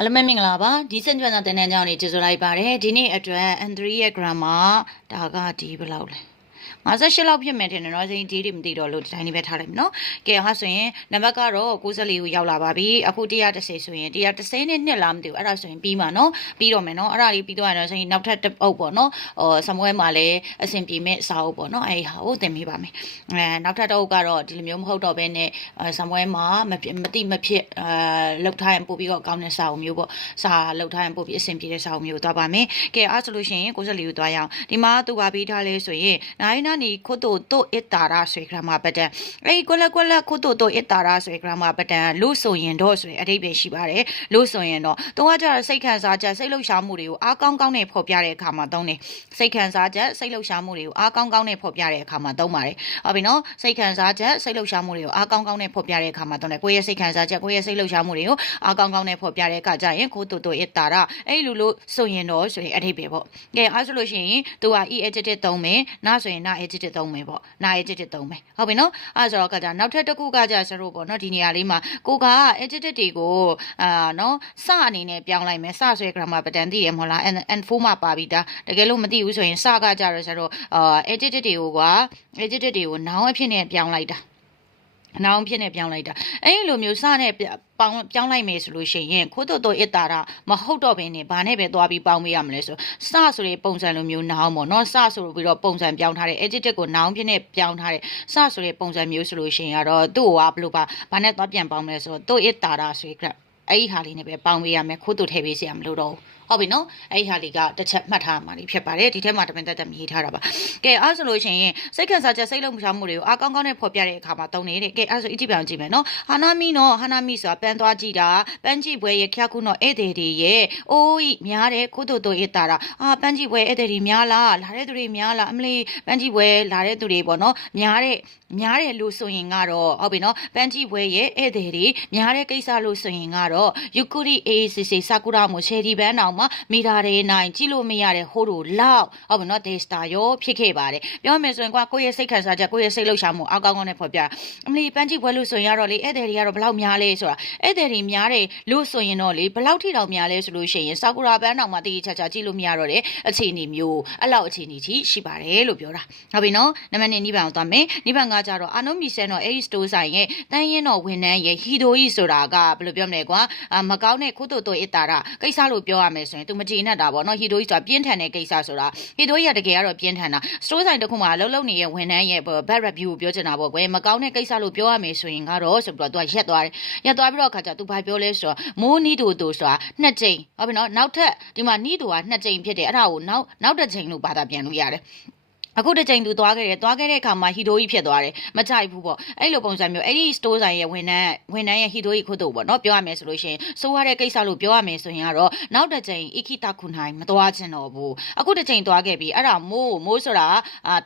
အားလုံးပဲမင်္ဂလာပါဒီစင်ကျွမ်းတဲ့တင်တဲ့ကြောင်းနေကျေးဇူးလိုက်ပါတယ်ဒီနေ့အတွက် N3 ရဲ့ grammar ဒါကဒီဘယ်လောက်လဲ58လောက်ဖြစ်မယ်ထင်တယ်နော်စိန်ဒီတွေမသိတော့လို့ဒီတိုင်းလေးပဲထားလိုက်မယ်နော်ကဲဟာဆိုရင်နံပါတ်ကတော့94ကိုရောက်လာပါပြီအခု130ဆိုရင်130နဲ့2လားမသိဘူးအဲ့ဒါဆိုရင်ပြီးမှာနော်ပြီးတော့မယ်နော်အဲ့ဒါလေးပြီးတော့ရတော့ဆိုရင်နောက်ထပ်တစ်အုပ်ပေါ့နော်စမွဲမှာလည်းအဆင်ပြေမဲ့စာအုပ်ပေါ့နော်အဲ့ဟာကိုသင်ပေးပါမယ်နောက်ထပ်တစ်အုပ်ကတော့ဒီလိုမျိုးမဟုတ်တော့ဘဲနဲ့စမွဲမှာမတိမဖြစ်လောက်ထားရင်ပို့ပြီးတော့ကောင်းတဲ့စာအုပ်မျိုးပေါ့စာလောက်ထားရင်ပို့ပြီးအဆင်ပြေတဲ့စာအုပ်မျိုးသွားပါမယ်ကဲအဲ့ဆိုလို့ရှိရင်94ကိုသွားရအောင်ဒီမှာသူပါပြီးထားလဲဆိုရင်နိုင်နာနီခိုတိုတိုအစ်တာရာဆွေ grammar pattern အဲ့ကွက်လက်ခိုတိုတိုအစ်တာရာဆွေ grammar pattern လို့ဆိုရင်တော့ဆိုရင်အဓိပ္ပာယ်ရှိပါတယ်လို့ဆိုရင်တော့တော့ကကြတော့စိတ်ခံစားချက်စိတ်လှုပ်ရှားမှုတွေကိုအားကောင်းကောင်းနဲ့ဖော်ပြတဲ့အခါမှာသုံးတယ်စိတ်ခံစားချက်စိတ်လှုပ်ရှားမှုတွေကိုအားကောင်းကောင်းနဲ့ဖော်ပြတဲ့အခါမှာသုံးပါတယ်ဟုတ်ပြီနော်စိတ်ခံစားချက်စိတ်လှုပ်ရှားမှုတွေကိုအားကောင်းကောင်းနဲ့ဖော်ပြတဲ့အခါမှာသုံးတယ်ကိုယ့်ရဲ့စိတ်ခံစားချက်ကိုယ့်ရဲ့စိတ်လှုပ်ရှားမှုတွေကိုအားကောင်းကောင်းနဲ့ဖော်ပြတဲ့အခါကျရင်ခိုတိုတိုအစ်တာရာအဲ့လိုလို့ဆိုရင်တော့ဆိုရင်အဓိပ္ပာယ်ပေါ့ကဲအားဆိုလို့ရှိရင်သူက e adjective သုံးမယ်နာဆိုရင်နာ adjective သုံးမယ်ပေါ့နာ adjective သုံးမယ်ဟုတ်ပြီနော်အဲ့ဆိုတော့ကကြနောက်ထပ်တစ်ခုကကြဆရို့ပေါ့နော်ဒီနေရာလေးမှာကိုက adjective တွေကိုနော်စအနေနဲ့ပြောင်းလိုက်မယ်စဆိုရ grammar pattern သိရမဟုတ်လား and4 မှာပါပြီးသားတကယ်လို့မသိဘူးဆိုရင်စကကြတော့ဆရို့adjective တွေကို noun အဖြစ်နဲ့ပြောင်းလိုက်တာနောင်ဖြစ်နေပြောင်းလိုက်တာအဲ့လိုမျိုးစနဲ့ပြောင်းလိုက်မယ်ဆိုလို့ရှိရင်ခိုးတိုအစ်တာရာမဟုတ်တော့ဘဲနဲ့ဘာနဲ့ပဲသွားပြီးပေါင်းပေးရမလဲဆိုစဆိုတဲ့ပုံစံလိုမျိုးနောင်ပေါ့နော်စဆိုပြီးတော့ပုံစံပြောင်းထားတဲ့ adjective ကိုနောင်ဖြစ်နေပြောင်းထားတဲ့စဆိုတဲ့ပုံစံမျိုးဆိုလို့ရှိရင်ကတော့သူ့ကဘယ်လိုပါဘာနဲ့သွားပြန်ပေါင်းမလဲဆိုတော့တိုအစ်တာရာဆိုကြအဲ့ဒီဟာလေးနဲ့ပဲပေါင်းပေးရမယ်ခိုးတိုထည့်ပေးစရာမလိုတော့ဘူးဟုတ်ပြီနော်အဲ့ဒီဟာလေးကတစ်ချက်မှတ်ထားမှာဖြစ်ပါတယ်ဒီထဲမှာတမင်တက်မြည်ထားတာပါကဲအဲ့ဆိုလို့ရှိရင်စိတ်ခံစားချက်စိတ်လုံးမချမှုတွေကိုအားကောင်းကောင်းနဲ့ဖော်ပြတဲ့အခါမှာသုံးနေတဲ့ကဲအဲ့ဆိုအကြည့်ပြောင်းကြည့်မယ်နော်ဟာနာမီဆိုတာပန်းသွားကြည့်တာပန်းကြည့်ပွဲရဲ့ခ ्या ခုနော်ဧည့်သည်တွေရဲ့အိုးများတယ်ခိုးတိုအစ်တာရာပန်းကြည့်ပွဲဧည့်သည်တွေများလားလာတဲ့သူတွေများလားအမလေးပန်းကြည့်ပွဲလာတဲ့သူတွေပေါ့နော်များတယ်လို့ဆိုရင်ကတော့ဟုတ်ပြီနော်ပန်းကြည့်ပွဲရဲ့ဧည့်သည်တွေများတဲ့ကိစ္စလို့ဆိုရင်ကတော့ယူကူရီအေးစီစီဆာကူရာမိုရှယ်ဒီဘန်းအောင်မီတာတွေနိုင်ကြည့်လို့မရတဲ့ဟိုးတို့လောက်ဟုတ်ပြီနော်ဒေစတာရောဖြစ်ခဲ့ပါတယ်ပြောမယ်ဆိုရင်ကိုယ့်ရဲ့စိတ်ခံစားချက်ကိုယ့်ရဲ့စိတ်လှုပ်ရှားမှုအောက်ကောင်းကောင်းနဲ့ဖော်ပြအမလီပန်းကြည့်ပွဲလို့ဆိုရင်ကတော့လေဧည့်သည်တွေကတော့ဘယ်လောက်များလဲဆိုတာဧည့်သည်တွေများတယ်လို့ဆိုရင်တော့လေဘယ်လောက်ထိတောင်များလဲဆိုလို့ရှိရင်ဆာကူရာဘန်းအောင်မှာတည်ချာကြည့်လို့မရတော့တဲ့အခြေအနေမျိုးအဲ့လောက်အခြေအနေကြီးရှိပါတယ်လို့ပြောတာဟုတ်ပြီနော်နံပါတ်1နိဗ္ဗာန်ကိုသွားမယ်နိဗ္ဗာန်ကကြတော့အာနိုမီဆန်တော့အဲ့ဒီစတိုးဆိုင်ရဲ့တန်းရင်တော်ဝန်ထမ်းရဲ့ဟီဒိုကြီးဆိုတာကဘယ်လိုပြောမလဲကွာမကောင်းတဲ့ခိုးတိုအစ်တာရာကိစ္စလို့ပြောရမယ်ဆိုရင်သူမကြည်နဲ့တာပေါ့နော်ဟီဒိုကြီးဆိုတာပြင်းထန်တဲ့ကိစ္စဆိုတာဟီဒိုကြီးကတကယ်ကတော့ပြင်းထန်တာစတိုးဆိုင်တစ်ခုမှာလုံးနေတဲ့ဝန်ထမ်းရဲ့ bad review ကိုပြောချင်တာပေါ့ကွယ်မကောင်းတဲ့ကိစ္စလို့ပြောရမယ်ဆိုရင်ကတော့ဆိုပြီးတော့သူကရက်သွားပြီးတော့အခါကျသူဘာပြောလဲဆိုတော့မိုးနီးတို့ဆိုတာ2ကြိမ်ဟုတ်ပြီနော်နောက်ထပ်ဒီမှာနီးတို့က2ကြိမ်ဖြစ်တယ်အဲ့ဒါကိုနောက်တစ်ကြိမ်လို့ဘာသာပြန်လို့ရတယ်အခုတစ်ချိန်သူသွားခဲ့တဲ့အခါမှာဟီဒိုကြီးဖြစ်သွားတယ်မကြိုက်ဘူးပေါ့အဲ့လိုပုံစံမျိုးအဲ့ဒီ store ဆိုင်ရဲ့ဝန်ထမ်းရဲ့ဟီဒိုကြီးခိုးတော့ပေါ့နော်ပြောရမယ်ဆိုလို့ရှိရင်စိုးရတဲ့ကိစ္စလို့ပြောရမယ်ဆိုရင်ကတော့နောက်တစ်ချိန်အခိတခုနိုင်မသွားချင်တော့ဘူးအခုတစ်ချိန်သွားခဲ့ပြီအဲ့ဒါမိုးဆိုတ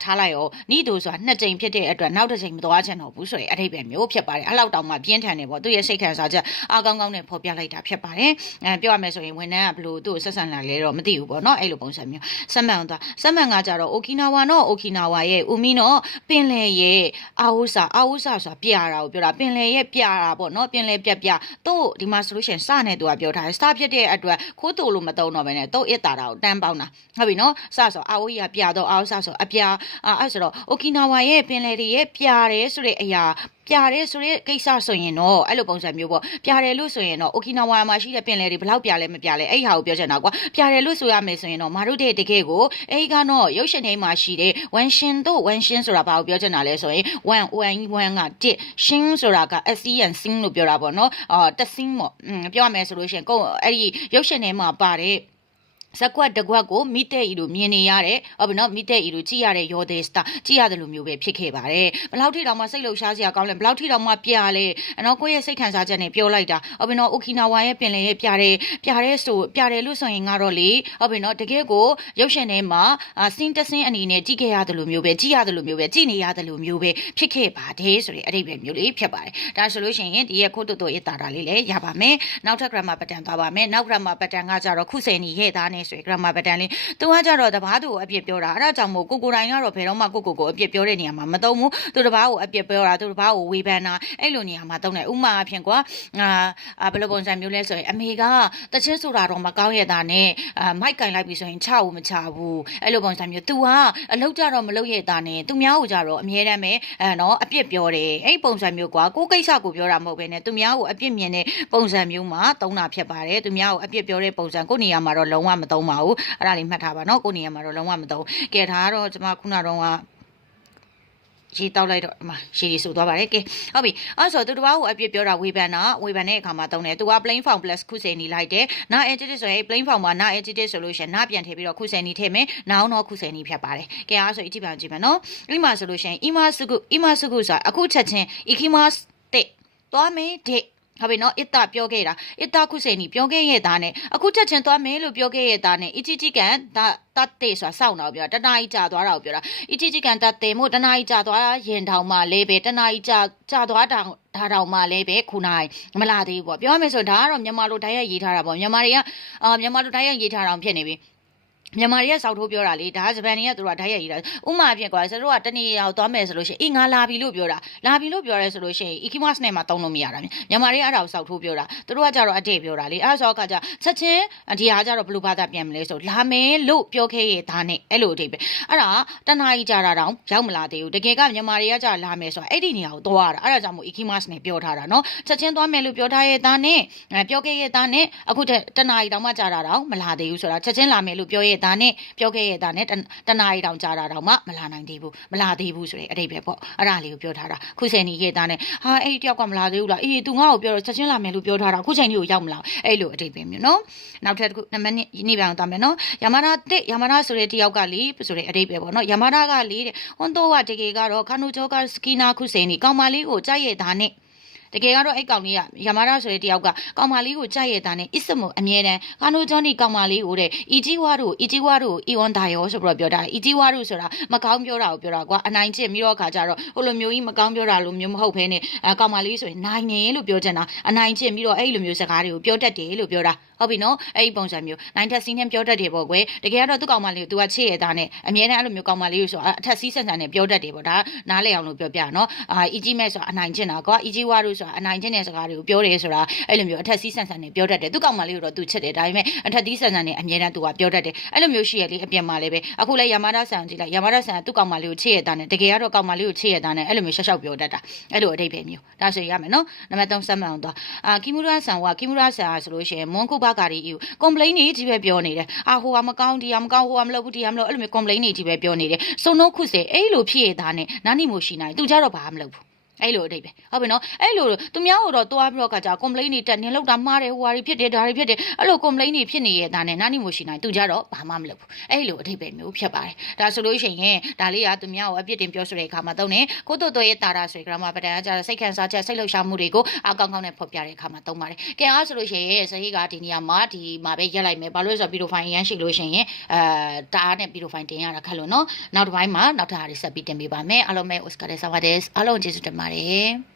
ာထားလိုက်ရောနီးတို့ဆိုတာ2ချိန်ဖြစ်တဲ့အတွက်နောက်တစ်ချိန်မသွားချင်တော့ဘူးဆိုရင်အထိပ္ပယ်မျိုးဖြစ်ပါတယ်အဲ့လောက်တောင်မှပြင်းထန်တယ်ပေါ့သူရဲ့စိတ်ခံစားချက်အားကောင်းကောင်းနဲ့ဖော်ပြလိုက်တာဖြစ်ပါတယ်ပြောရမယ်ဆိုရင်ဝန်ထမ်းကဘလို့သူ့ကိုဆက်ဆံလာလဲတော့မသိဘူးပေါ့နော်အဲ့လိုပုံစံမျိုးစက်မှန်ကကြတော့အိုကီနာဝါနော်အိုကီနာဝါရဲ့ဦးမီနော်ပင်လယ်ရဲ့အာဝုစာဆိုတာပြာတာကိုပြောတာပင်လယ်ရဲ့ပြာတာပေါ့နော်ပင်လယ်ပြတို့ဒီမှာဆိုလို့ရှိရင်စနဲ့သူကပြောထားတယ်စဖြစ်တဲ့အတွက်ခိုးတိုလို့မတုံးတော့ဘဲနဲ့တို့အစ်တာတာကိုတန်းပေါင်းတာဟုတ်ပြီနော်စဆိုအာဝိရပြာတော့အာဝုစာဆိုအပြာအဲ့ဆိုတော့အိုကီနာဝါရဲ့ပင်လယ်တွေရဲ့ပြာတယ်ဆိုတဲ့အရာပြားတယ်ဆိုတဲ့ကိစ္စဆိုရင်တော့အဲ့လိုပုံစံမျိုးပေါ့ပြားတယ်လို့ဆိုရင်တော့အိုကီနာဝါမှာရှိတဲ့ပင်လယ်တွေဘယ်လောက်ပြားလဲမပြားလဲအဲ့ဟာကိုပြောချင်တာကွာပြားတယ်လို့ဆိုရမယ်ဆိုရင်တော့မာတို့တဲ့တကယ်ကိုအဲ့ကတော့ရုပ်ရှင်ထဲမှာရှိတဲ့ဝန်ရှင်ဆိုတာဘာကိုပြောချင်တာလဲဆိုရင်1က1ရှင်ဆိုတာက SEN sing လို့ပြောတာပေါ့နော်တစင်းပေါ့ပြောရမယ်ဆိုလို့ရှိရင်ကိုအဲ့ဒီရုပ်ရှင်ထဲမှာပါတဲ့ဇက်ကွက်တကွက်ကိုမိတဲ့ဤလိုမြင်နေရတယ်ဟုတ်ပြီနော်မိတဲ့ဤလိုကြည့်ရတဲ့ရော်ဒေစတာကြည့်ရတယ်လို့မျိုးပဲဖြစ်ခဲ့ပါတယ်ဘယ်လောက်ထိတောင်မှစိတ်လှုပ်ရှားစရာကောင်းလဲဘယ်လောက်ထိတောင်မှပြာလဲနော်ကိုယ့်ရဲ့စိတ်ခံစားချက်နဲ့ပြောလိုက်တာဟုတ်ပြီနော်အိုကီနာဝါရဲ့ပင်လယ်ရဲ့ပြာတယ်လို့ဆိုရင်ကတော့လေဟုတ်ပြီနော်တကယ်ကိုရုပ်ရှင်ထဲမှာစင်းတစင်းအနေနဲ့ကြည့်ခဲ့ရတယ်လို့မျိုးပဲကြည့်နေရတယ်လို့မျိုးပဲဖြစ်ခဲ့ပါတယ်ဆိုတဲ့အဓိပ္ပာယ်မျိုးလေးဖြစ်ပါတယ်ဒါဆိုလို့ရှိရင်ဒီရဲ့ခိုးတိုရဲ့တာတာလေးလည်းရပါမယ်နောက်ထပ် grammar pattern သွားပါမယ်နောက် grammar pattern ကကြတော့ခုစယ်နီရဲ့သားနဲ့ ဆိုရင် grammar pattern လေးသူကကြတော့တပားသူကိုအပြစ်ပြောတာအဲ့ဒါကြောင့်မို့ကိုတိုင်းကတော့ဘယ်တော့မှကိုအပြစ်ပြောတဲ့နေရာမှာမသုံးဘူးသူတပားကိုအပြစ်ပြောတာသူတပားကိုဝေဖန်တာအဲ့လိုနေရာမှာသုံးတယ်ဥမာအဖြစ်ကွာဘယ်လိုပုံစံမျိုးလဲဆိုရင်အမေကတချင်းဆိုတာတော့မကောင်းရတာနဲ့မိုက်ကင်လိုက်ပြီဆိုရင်ချဘူးမချဘူးအဲ့လိုပုံစံမျိုး तू ကအလုပ်ကြတော့မလုပ်ရတာနဲ့သူများကိုကြတော့အမြဲတမ်းပဲနော်အပြစ်ပြောတယ်အဲ့ပုံစံမျိုးကွာကိုကိစ္စကိုပြောတာမဟုတ်ဘဲနဲ့သူများကိုအပြစ်မြင်တဲ့ပုံစံမျိုးမှာသုံးတာဖြစ်ပါတယ်သူများကိုအပြစ်ပြောတဲ့ပုံစံကိုနေရာမှာတော့လုံးဝမသုံးပါဘူးအဲ့ဒါလေးမှတ်ထားပါနော်ကိုနေရာမှာတော့လုံးဝမသုံးကဲဒါကတော့ကျွန်မခုနတော့ရေတောက်လိုက်တော့ရေတွေဆူသွားပါတယ်ကဲဟုတ်ပြီအဲ့ဆိုသူတပားကိုအပြစ်ပြောတာဝေဖန်တဲ့အခါမှာသုံးတယ်သူက plain form plus ခုစင်နီလိုက်တယ်နာ adjective ဆိုရင် plain form မှာနာ adjective ဆိုလို့ရှိရင်နာပြန်ထည့်ပြီးတော့ခုစင်နီထည့်မယ်နောင်တော့ခုစင်နီဖြတ်ပါတယ်ကဲအဲ့ဆိုအကြည့်ပါကြည့်ပါနော်ဒီမှာဆိုလို့ရှိရင် imasuku ဆိုတာအခုချက်ချင်း ikimasu တဲ့သွားမယ်တဲ့ဟုတ်ပြီနော်အစ်တာပြောခဲ့တာအစ်တာခုစင်နီပြောခဲ့ရတာနဲ့အခုချက်ချင်းသွားမယ်လို့ပြောခဲ့ရတာနဲ့အကြီးကန်တတ်တဲ့ဆိုတာစောင့်တော့ပြောတာတနာကြီးကြာသွားတာကိုပြောတာအကြီးကန်တတ်တယ်မို့တနာကြီးကြာသွားရင်တောင်မှလေးပဲတနာကြီးကြာသွားတာဒါတောင်မှလေးပဲခုနိုင်မလာသေးဘူးပေါ့ပြောရမယ်ဆိုဒါကတော့မြန်မာလိုတိုင်းရရေးထားတာပေါ့မြန်မာတွေကမြန်မာလိုတိုင်းရရေးထားတာဖြစ်နေပြီမြန်မာတွေကစောက်ထိုးပြောတာလေဒါဂျပန်တွေကသူတို့ကဓာတ်ရိုက်ရေးတာဥမာအဖြစ်ကွာဆိုတော့တနေ့ရောက်သွားမယ်ဆိုလို့ရှိရင်ငါလာပြီလို့ပြောတာလာပြီလို့ပြောရဲဆိုလို့ရှိရင် ikimas နဲ့မှတုံးလို့မရတာမြန်မာတွေကအဲ့ဒါကိုစောက်ထိုးပြောတာသူတို့ကကြတော့အတဲ့ပြောတာလေအဲ့ဆိုအခါကျချက်ချင်းဒီဟာကြတော့ဘလူဘာသာပြန်မလဲဆိုလာမယ်လို့ပြောခဲ့ရတာနဲ့အဲ့လိုအထိပဲအဲ့ဒါတနာကြီးကြတာတောင်ရောက်မလာသေးဘူးတကယ်ကမြန်မာတွေကကြလာမယ်ဆိုတာအဲ့ဒီနေရာကိုသွားရတာအဲ့ဒါကြောင့်မို့ ikimas နဲ့ပြောထားတာနော်ချက်ချင်းသွားမယ်လို့ပြောထားရတာနဲ့ပြောခဲ့ရတာနဲ့အခုတနာကြီးတောင်မှကြတာတောင်မလာသေးဘူးဆိုတာချက်ချင်းလာမယ်လို့ပြောရဒါနဲ့ပြောခဲ့ရတာနဲ့တနာရီတောင်ကြာတာတောင်မှမလာနိုင်သေးဘူးမလာသေးဘူးဆိုတဲ့အတိတ်ပဲပေါ့အဲ့ဒါလေးကိုပြောထားတာခုချိန်ကြီးခဲ့တာနဲ့ဟာအဲ့ဒီတယောက်ကမလာသေးဘူးလားအေး तू ငါ့ကိုပြောတော့ချက်ချင်းလာမယ်လို့ပြောထားတာခုချိန်ကြီးကိုရောက်မလာအဲ့လိုအတိတ်ပဲမျိုးနော်နောက်ထပ်တစ်ခုနံပါတ်2နေ့ပြန်သွားမယ်နော်ယာမာနာဆိုတဲ့တယောက်ကလေဆိုတဲ့အတိတ်ပဲပေါ့နော်ယာမာနာကလေတဲ့ဟွန်တော့ကတကယ်ကတော့ခါနူဂျောကစကီနာခုချိန်ကြီးကောင်မလေးကိုကြိုက်ရတာနဲ့တကယ်ကတော့အဲ့ကောင်လေးကယာမာရာဆိုတဲ့တယောက်ကကောင်မလေးကိုကြိုက်ရတာနဲ့အစ်စမိုအမြဲတမ်းကာနိုဂျွန်နီကောင်မလေးကိုတဲ့အီဂျီဝါတို့အီဝွန်ဒါယောဆိုပြီးတော့ပြောတာအီဂျီဝါတို့ဆိုတာမကောင်းပြောတာကိုပြောတာကွာအနိုင်ကျင့်ပြီးတော့ခါကြတော့ဟိုလိုမျိုးကြီးမကောင်းပြောတာလိုမျိုးမဟုတ်ဘဲနဲ့ကောင်မလေးဆိုရင်နိုင်နေလို့ပြောချင်တာအနိုင်ကျင့်ပြီးတော့အဲ့လိုမျိုးစကားတွေကိုပြောတတ်တယ်လို့ပြောတာဟုတ်ပြီနော်အဲ့ဒီပုံစံမျိုးနိုင်ထက်စီးနဲ့ပြောတတ်တယ်ပေါ့ကွယ်တကယ်ကတော့သူ့ကောင်မလေးကို तू ကချစ်ရတာနဲ့အမြဲတမ်းအဲ့လိုမျိုးကောင်မလေးကိုဆိုအထက်စီးဆန်ဆန်နဲ့ပြောတတ်တယ်ပေါ့ဒါနားလည်အောင်လို့ပြောပြနော်အီဂျီမဲဆိုတာအနိုင်ကျင့်တာကွာအီဂျီဝါတို့ဆိုတာအနိုင်ကျင့်တဲ့စကားတွေကိုပြောတယ်ဆိုတာအဲ့လိုမျိုးအထက်စီးဆန်ဆန်နဲ့ပြောတတ်တယ်သူ့ကောင်မလေးကိုတော့ तू ချစ်တယ်ဒါပေမဲ့အထက်သီးဆန်ဆန်နဲ့အမြဲတမ်း तू ကပြောတတ်တယ်အဲ့လိုမျိုးရှိရလေအပြင်မှာလည်းပဲအခုလဲယာမာဒါဆန်ကြည့်လိုက်ယာမာဒါဆန်ကသူ့ကောင်မလေးကိုချစ်ရတာနဲ့တကယ်ကတော့ကောင်မလေးကိုချစ်ရတာနဲ့အဲ့လိုမျိုးရှော့ရှော့ပြောတတ်တာအဲ့လိုအထိပ္ပယ်မျိုးဒါဆိုရမယ်နော်နံပါတ်3ဆက်မှန်အောင်သွားကီမူရာဆန်ဆိုလို့ရှိရင်မွန်ကူဘာကာရီကိုcomplain နေကြီးပဲပြောနေတယ်ဟိုကမကောင်းဒီကမကောင်းဟိုကမလုပ်ဘူးဒီကမလုပ်အဲ့လိုမျိုး complain နေကြီးပဲပြောနေတယ်စုံနှုတ်ခုစေအဲ့လိုဖြစ်ရတာနဲ့နားနေမှုရှိနိုင်သူကြတော့ဘာမှမလုပ်ဘူးအဲ့လိုအတိတ်ပဲဟုတ်ပြီနော်အဲ့လိုသူများတော့တွားပြီးတော့ကကြာ complain တွေတက်နင်လောက်တာမှားတယ်ဟိုဟာတွေဖြစ်တယ်ဒါတွေဖြစ်တယ်အဲ့လို complain တွေဖြစ်နေရတာနဲ့နားနေမှုရှိနိုင်သူကြတော့ဘာမှမလုပ်ဘူးအဲ့လိုအတိတ်ပဲမျိုးဖြစ်ပါတယ်ဒါဆိုလို့ရှိရင်ဒါလေးကသူများကိုအပြစ်တင်ပြောဆိုတဲ့အခါမှာသုံးတယ်ကိုတို့ရဲ့တာရာဆိုတဲ့ grammar pattern ကကြာစိတ်ခံစားချက်စိတ်လှုပ်ရှားမှုတွေကိုအကောင်းကောင်းနဲ့ဖော်ပြတဲ့အခါမှာသုံးပါတယ်ကဲအားဆိုလို့ရှိရင်စဟိကဒီနေရာမှာဒီမှာပဲရက်လိုက်မယ်ဘာလို့လဲဆိုတော့ video file ရမ်းရှိလို့ရှိရင်တာနဲ့ video file တင်ရတာခက်လို့နော်နောက်တစ်ပိုင်းမှာနောက်ထပ်ဟာတွေဆက်ပြီးတင်ပေးပါမယ်အားလုံးပဲ Oscar တဲ့ Sawadee အားလုံးကျေးဇူးတင်ပါတယ်